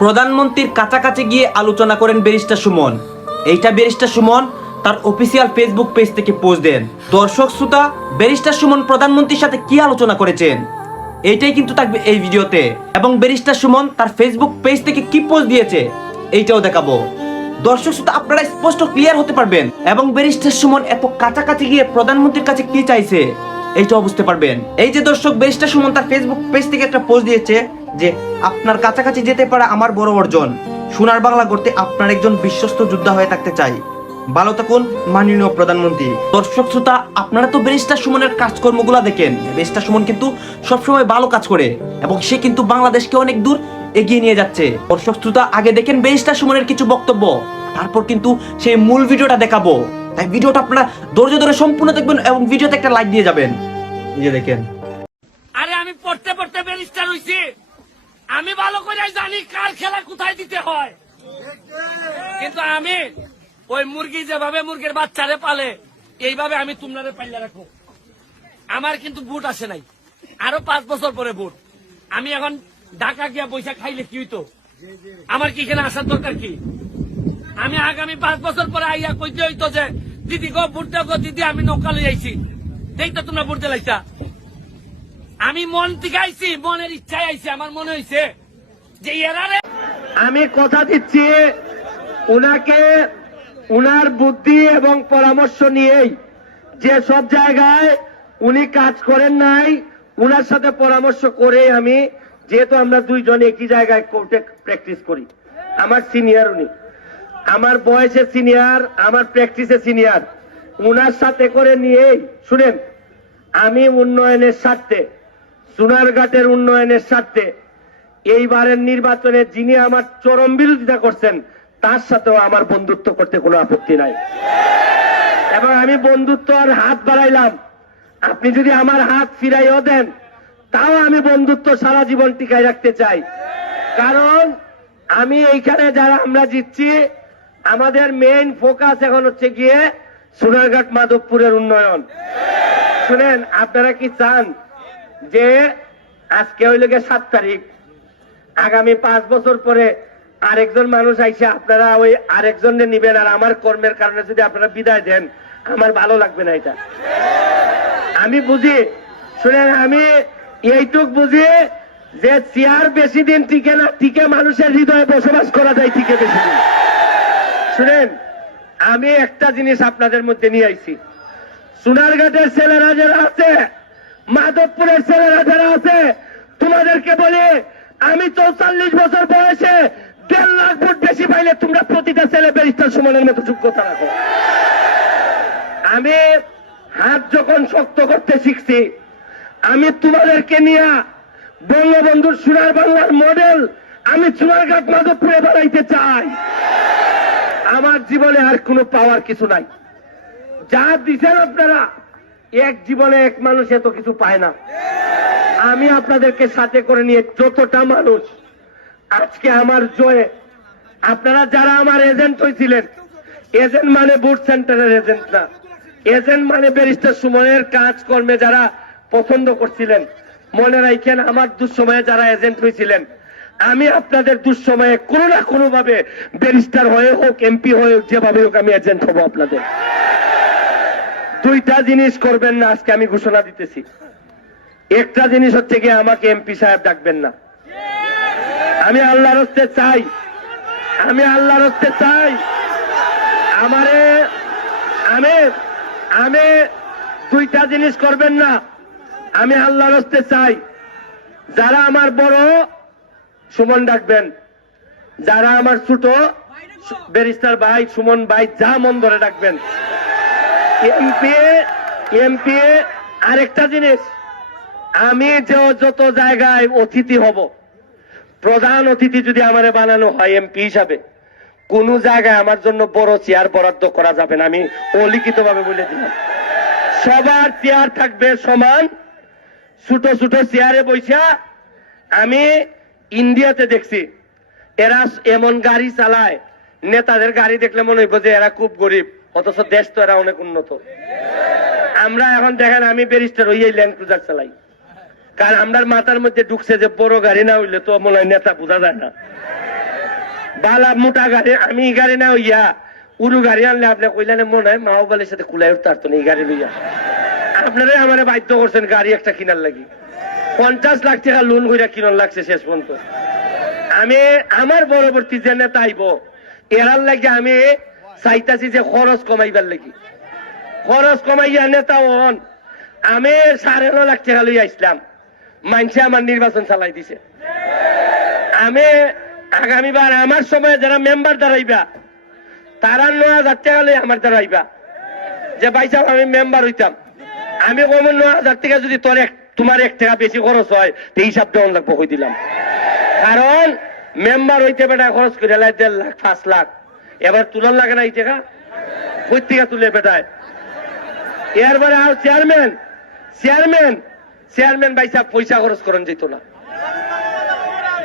প্রধানমন্ত্রীর কাছাকাছি গিয়ে আলোচনা করেন ব্যারিস্টার সুমন। এইটা ব্যারিস্টার সুমন তার অফিসিয়াল ফেসবুক পেজ থেকে পোস্ট দেন। দর্শক শ্রোতা, ব্যারিস্টার সুমন প্রধানমন্ত্রীর সাথে কি আলোচনা করেছেন এইটাই কিন্তু থাকবে এই ভিডিওতে, এবং ব্যারিস্টার সুমন তার ফেসবুক পেজ থেকে কি পোস্ট দিয়েছে এইটাও দেখাবো। দর্শক শ্রোতা, আপনারা স্পষ্ট ক্লিয়ার হতে পারবেন এবং ব্যারিস্টার সুমন এত কাছাকাছি গিয়ে প্রধানমন্ত্রীর কাছে কি চাইছে এইটাও বুঝতে পারবেন। এই যে দর্শক, ব্যারিস্টার সুমন তার ফেসবুক পেজ থেকে একটা পোস্ট দিয়েছে যে আপনার কাছাকাছি যেতে পারা আমার বড় অর্জন। সোনার বাংলা করতে আপনার একজন বিশ্বস্ত যোদ্ধা হয়ে থাকতে চাই। ভালো থাকুন মাননীয় প্রধানমন্ত্রী। দর্শক শ্রোতা, আপনারা তো ব্যারিস্টার সুমনের কাজকর্মগুলো দেখেন। ব্যারিস্টার সুমন কিন্তু সবসময় ভালো কাজ করে এবং সে কিন্তু বাংলাদেশকে অনেক দূর এগিয়ে নিয়ে যাচ্ছে। দর্শক শ্রোতা, আগে দেখেন ব্যারিস্টার সুমনের কিছু বক্তব্য, তারপর কিন্তু সেই মূল ভিডিওটা দেখাবো। তাই ভিডিওটা আপনারা ধৈর্য ধরে সম্পূর্ণ দেখবেন এবং ভিডিওতে একটা লাইক দিয়ে যাবেন। এই দেখেন, আরে আমি পড়তে পড়তে ব্যারিস্টার হইছি, আমি ভালো করে জানি কার খেলা কোথায় দিতে হয়। কিন্তু আমি ওই মুরগি যেভাবে মুরগির বাচ্চারে পালে এইভাবে আমি তোমরা পাইলে রাখো। আমার কিন্তু বুট আসে নাই, আরো 5 বছর পরে বুট। আমি এখন ঢাকা গিয়া পয়সা খাইলে কি হইতো? আমার কি এখানে আসার দরকার কি? আমি আগামী 5 বছর পরে আইয়া কইতে হইতো যে দিদি গো বুট দাও গো দিদি, আমি নৌকা লই আইছি, দেখতো তোমরা বুট দিলাইতা। আমি মন থেকে আইছি, মনের ইচ্ছায় আইছি। আমার মনে হয়েছে যে এরারে আমি কথা দিচ্ছি উনাকে, উনার বুদ্ধি এবং পরামর্শ নিয়েই যে সব জায়গায় উনি কাজ করেন নাই, উনার সাথে পরামর্শ করে আমি, যেহেতু আমরা দুইজন একই জায়গায় কোর্টে প্র্যাকটিস করি, আমার সিনিয়র উনি, আমার বয়সে সিনিয়র, আমার প্র্যাকটিসে সিনিয়র, উনার সাথে করে নিয়েই শুনেন, আমি উন্নয়নের স্বার্থে, সোনারঘাটের উন্নয়নের স্বার্থে এইবারের নির্বাচনে যিনি আমার চরম বিরোধিতা করছেন তার সাথেও আমার বন্ধুত্ব করতে কোনো আপত্তি নাই। এবং আমি বন্ধুত্ব আর হাত বাড়াইলাম, আপনি যদি আমার হাত ফিরাইও দেন তাও আমি বন্ধুত্ব সারা জীবন টিকায় রাখতে চাই। কারণ আমি এইখানে যারা আমরা জিতছি, আমাদের মেইন ফোকাস এখন হচ্ছে গিয়ে সোনারঘাট মাধবপুরের উন্নয়ন। শুনেন, আপনারা কি চান যে আজকে হইল গিয়ে 7 তারিখ, আগামী 5 বছর পরে আরেকজন মানুষ আইসা আপনারা ওই আরেকজনে নিবেন, আর আমার কর্মের কারণে যদি আপনারা বিদায় দেন আমার ভালো লাগবে না। এটা আমি বুঝি। শুনেন, আমি এইটুক বুঝি যে চেয়ার বেশি দিন টিকে না, টিকে মানুষের হৃদয়ে বসবাস করা যায় টিকে বেশি দিন। শুনেন, আমি একটা জিনিস আপনাদের মধ্যে নিয়ে আইছি, সোনারঘাটের ছেলেরা যারা আছে, মাধবপুরের ছেলেরা যারা আছে, তোমাদেরকে বলি, আমি 44 বছর বয়সে 1.5 লাখ ভোট বেশি পাইলে তোমরা প্রতিটা ছেলে ব্যারিস্টার সুমনের মতো যোগ্যতা রাখো। আমি হাত যখন শক্ত করতে শিখছি, আমি তোমাদেরকে নিয়ে বঙ্গবন্ধুর সোনার বাংলার মডেল আমি সোনারঘাট মাধবপুরে বানাইতে চাই। আমার জীবনে আর কোনো পাওয়ার কিছু নাই। যা দিচ্ছেন আপনারা, এক জীবনে এক মানুষ এত কিছু পায় না। আমি আপনাদেরকে সাথে করে নিয়ে যতটা মানুষ আজকে আমার জয়ে, আপনারা যারা আমার এজেন্ট হয়েছিলেন, এজেন্ট মানে বুট সেন্টারের এজেন্ট না, এজেন্ট মানে ব্যারিস্টার সুমনের কাজকর্মে যারা পছন্দ করছিলেন, মনে রাখেন আমার দুঃসময়ে যারা এজেন্ট হয়েছিলেন, আমি আপনাদের দুঃসময়ে কোনো না কোনো ভাবে ব্যারিস্টার হয়ে হোক, এমপি হয়ে হোক, যেভাবে হোক আমি এজেন্ট হব আপনাদের। দুইটা জিনিস করবেন না, আজকে আমি ঘোষণা দিতেছি। একটা জিনিস হচ্ছে কি, আমাকে এমপি সাহেব ডাকবেন না। আমি আল্লাহর হস্তে চাই, আমি আল্লাহর হস্তে চাই, আমারে আমি দুইটা জিনিস করবেন না, আমি আল্লাহর হস্তে চাই। যারা আমার বড় সুমন ডাকবেন, যারা আমার ছোট ব্যারিস্টার ভাই সুমন ভাই, যা মন ধরে ডাকবেন। এমপি আরেকটা জিনিস, আমি যত জায়গায় অতিথি হব, প্রধান অতিথি যদি আমারে বানানো হয় এমপি হিসাবে, কোন জায়গায় আমার জন্য বড় চেয়ার বরাদ্দ করা যাবে না। আমি অলিখিত ভাবে বলে দিলাম, সবার চেয়ার থাকবে সমান। ছোট ছোট চেয়ারে বৈশা, আমি ইন্ডিয়াতে দেখছি এরা এমন গাড়ি চালায়, নেতাদের গাড়ি দেখলে মনে হইব যে এরা খুব গরিব, অথচ দেশ তো এরা অনেক উন্নত। আমরা এখন দেখেন, আমি ব্যারিস্টার হইয়াই ল্যান্ড ক্রুজার চালাই, কারণ আমরার মাথার মধ্যে ঢুকছে যে বড় গাড়ি না হইলে তো মনে হয় নেতা বোঝা যায় না। বালা মোটা গাড়ি, আমি এই গাড়ি না হইয়া উরু গাড়ি আনলে আপনি কইলেন মনে হয় মাও বালের সাথে কুলাই উঠতে পারতো না এই গাড়ি লইয়া। আপনারা আমার বাধ্য করছেন গাড়ি একটা কিনার লাগি, 50 লাখ টাকা লোন কইরা কিনার লাগছে শেষ পর্যন্ত। আমি আমার পরবর্তী যে নেতা আইব এরার লাগে আমি চাইতাছি যে খরচ কমাইবার লাগি, খরচ কমাইয়া নেতা হন। আমি 9.5 লাখ টাকা লইয়া আসলাম, মানছে আমার নির্বাচন চালাই দিছে। আমি আগামীবার আমার সময় যারা মেম্বার দাঁড়াইবা তারা 9,000 টাকা লইয়া আমার দাঁড়াইবা, যে ভাই সাহেব আমি মেম্বার হইতাম। আমি কম 9,000 টাকা যদি তোমার 1 টাকা বেশি খরচ হয় তো হিসাব দেওয়ান লাগবো কই দিলাম। কারণ মেম্বার হইতে বেটা খরচ করে 1.5 লাখ 5 লাখ, এবার তুলার লাগে না এই টাকা, কই থেকে তুলে বেটায়। এরপরে আর চেয়ারম্যান ভাই সাহেব পয়সা খরচ করেন যেত না,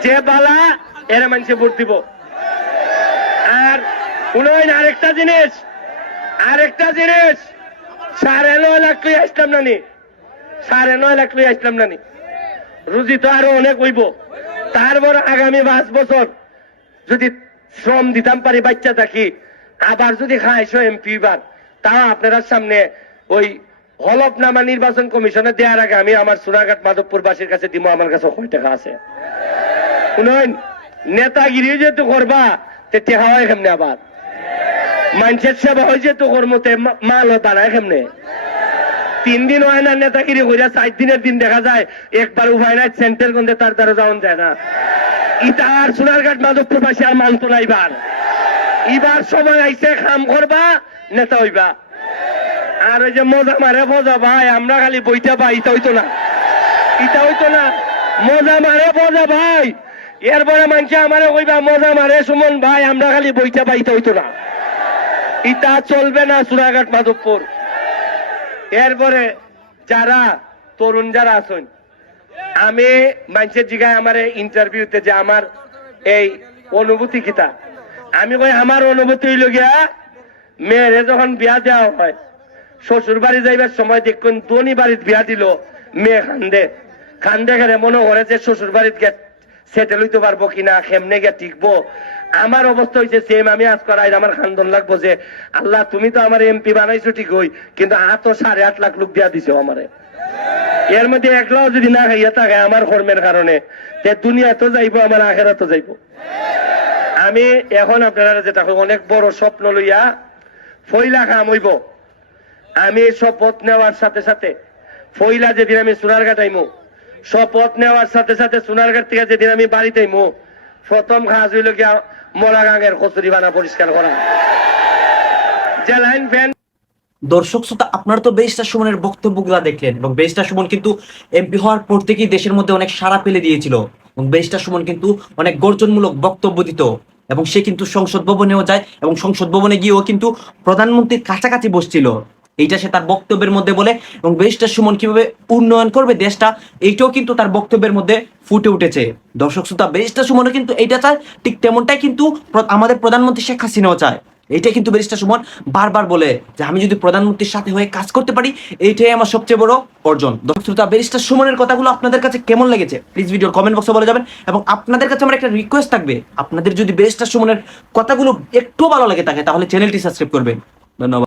যে বালা এরা মানুষে ভোট দিব। আর আরেকটা জিনিস 9.5 লাখ লই আসলাম নানি, 9.5 লাখ লই আসলাম নানি, রুজি তো আরো অনেক হইব। তারপর আগামী 5 বছর যদি শ্রম দিতাম পারি বাচ্চা থাকি, আবার যদি খাইছো এমপি বার, তাও আপনারা সামনে ওই হলফনামা নির্বাচন কমিশনে দেওয়ার আগে আমি আমার সোনারঘাট মাধবপুরবাসীর কাছে দিব, আমার কাছে কয় টাকা আছে। শুনুন, নেতাগিরি যেহেতু করবা তে হাওয়াই কেমনে, আবার মানুষের সেবা হয়ে যেহেতু কর্মতে মালও দাঁড়ায় কেমনে। 3 দিন হয় না নেতাগিরি কইরা 4 দিনের দিন দেখা যায় একবার উভয় নাই সেন্টার গন্ধে তার দ্বারা যাওয়া যায় না। ইটা আর সোনারঘাট মাধবপুরবাসী আর মানতো না। এবার সময় আইসে কাম করবা, নেতা হইবা। আর ওই যে মজা মারে মজা ভাই আমরা খালি বইটা পাই, ইটা হইতো না, মজা মারে মজা ভাই। এরপরে মানুষে আমারে কইবা মজা মারে সুমন ভাই আমরা খালি বইটা পাই, ইটা হইতো না, ইটা চলবে না সোনারঘাট মাধবপুর। এরপরে যারা তরুণ যারা আছেন, আমি মানুষের জিগায় আমার ইন্টারভিউতে যে আমার এই অনুভূতি কিতা, আমি কই আমার অনুভূতি হইল গিয়া মেয়েরে যখন বিয়া দেওয়া হয় শ্বশুর বাড়ি যাইবার সময় দেখুন দনি বাড়ির বিয়া দিল, মেয়ে খান্দে গেলে মনে করে যে শ্বশুর বাড়ির গে সেটেল হইতে পারবো কিনা, কেমনে গে টিকবো। আমার অবস্থা হয়েছে সেম, আমি আজ করাই আমার খান্দন লাগবো যে আল্লাহ তুমি তো আমার এমপি বানাইছো ঠিক হই, কিন্তু 8.5 লাখ লোক দিয়া দিছো আমারে। এর মধ্যে একলাও যদি না খাইয়া থাকে আমার কর্মের কারণে, দুনিয়া তো যাইবো আমার আখেরা তো যাইবো। আমি এখন আপনারা যেটা অনেক বড় স্বপ্ন লইয়া ফইলা কাম হইব। আমি শপথ নেওয়ার সাথে সাথে ফইলা যেদিন আমি সোনারঘাট আইমু, শপথ নেওয়ার সাথে সাথে সোনারঘাট থেকে যেদিন আমি বাড়িতে আইমু, প্রথম কাজ হইল গিয়া মরা গাঙের কচুরি বানা পরিষ্কার করা, যে লাইন ফ্যান। দর্শক শ্রোতা, আপনারা তো ব্যারিস্টার সুমনের বক্তব্যগুলো দেখলেন, এবং ব্যারিস্টার সুমন কিন্তু এমপি হওয়ার পর থেকেই দেশের মধ্যে অনেক সাড়া ফেলে দিয়েছিল, এবং ব্যারিস্টার সুমন কিন্তু অনেক গর্জনমূলক বক্তব্য দিত, এবং সে কিন্তু সংসদ ভবনেও যায়, এবং সংসদ ভবনে গিয়েও কিন্তু প্রধানমন্ত্রীর কাছাকাছি বসছিল। এইটা সে তার বক্তব্যের মধ্যে বলে, এবং ব্যারিস্টার সুমন কিভাবে উন্নয়ন করবে দেশটা, এইটাও কিন্তু তার বক্তব্যের মধ্যে ফুটে উঠেছে। দর্শক শ্রোতা, ব্যারিস্টার সুমনও কিন্তু এইটা চায়, ঠিক তেমনটাই কিন্তু আমাদের প্রধানমন্ত্রী শেখ হাসিনাও চায়। এইটা কিন্তু ব্যারিস্টার সুমন বারবার বলে যে আমি যদি প্রধানমন্ত্রীর সাথে হয়ে কাজ করতে পারি, এইটাই আমার সবচেয়ে বড় অর্জন। দর্শক শ্রোতা, ব্যারিস্টার সুমনের কথাগুলো আপনাদের কাছে কেমন লেগেছে প্লিজ ভিডিওর কমেন্ট বক্সে বলে যাবেন। এবং আপনাদের কাছে আমার একটা রিকোয়েস্ট থাকবে, আপনাদের যদি ব্যারিস্টার সুমনের কথাগুলো একটু ভালো লাগে থাকে তাহলে চ্যানেলটি সাবস্ক্রাইব করবেন। ধন্যবাদ।